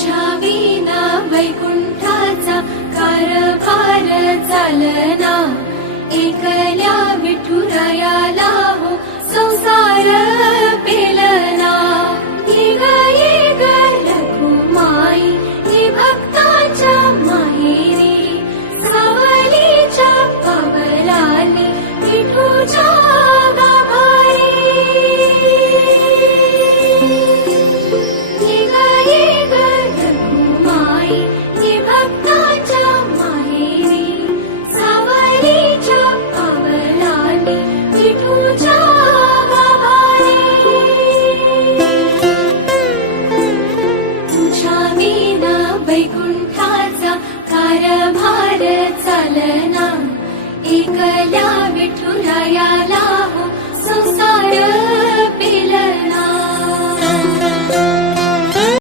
तुझ्या विना वैकुंठाचा कारभार चालना, एकल्या विठुरायाला हो संसार पेलना। ये ग रघुमाई हे भक्ताच्या माहेरी, सावलीच्या पावलाने विठूच्या गाभारी। ये ग रघुमाई हे भक्ताच्या माहेरी, सावलीच्या पावलाने विठूच्या गाभारी। तुझ्या विना वैकुंठाचा कारभार चालना, एकल्या विठुरायाला हो संसार